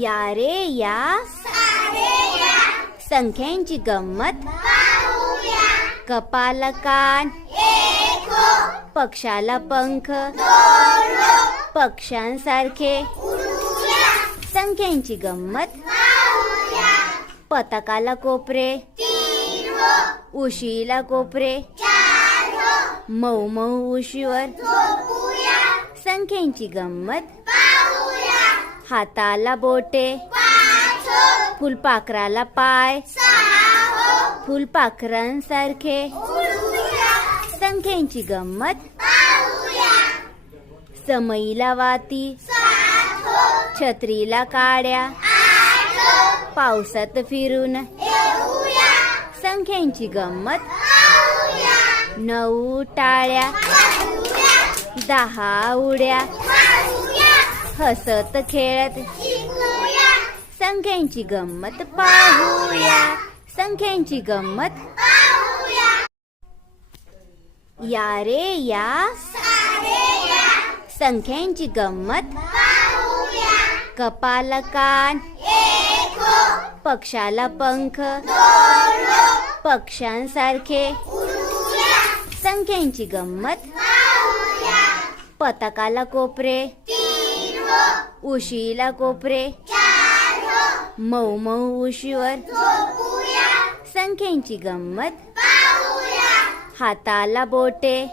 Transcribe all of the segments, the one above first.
या रे या संख्यांची गंमत कपाल कान पक्षाला पंख पक्ष्यांसारखे. संख्यांची गंमत पताकाला कोपरे उशीला कोपरे. मऊ मऊ उशीवर. संख्यांची गंमत हाताला बोटे फुलपाखराला पाय फुलपाखरांसारखे. संख्यांची गंमत समईला वाती छत्रीला काड्या पावसात फिरून. संख्यांची गंमत नऊ टाळ्या दहा उड्या हसत खेळत. संख्यांची गंमत पाहूया. संख्यांची गंमत या रे या. संख्यांची गंमत कपाल कान. पक्षाला पंख. पक्ष्यांसारखे. संख्यांची गंमत पताकाला कोपरे. उशीला कोपरे. मऊ मऊ उशीवर. संख्यांची गंमत. हाताला बोटे.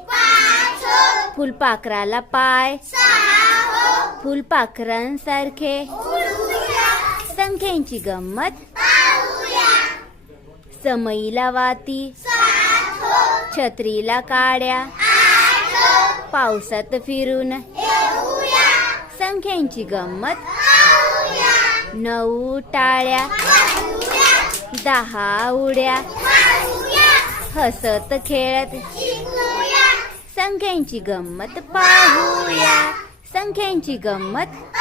फुलपाखराला पाय. फुलपाखरांसारखे संख्यांची गंमत. समईला वाती. छत्रीला काड्या. पावसात फिरून. संख्यांची गंमत. नऊ टाळ्या दहा उड्या. हसत खेळत. संख्यांची गंमत पाहूया. संख्यांची गंमत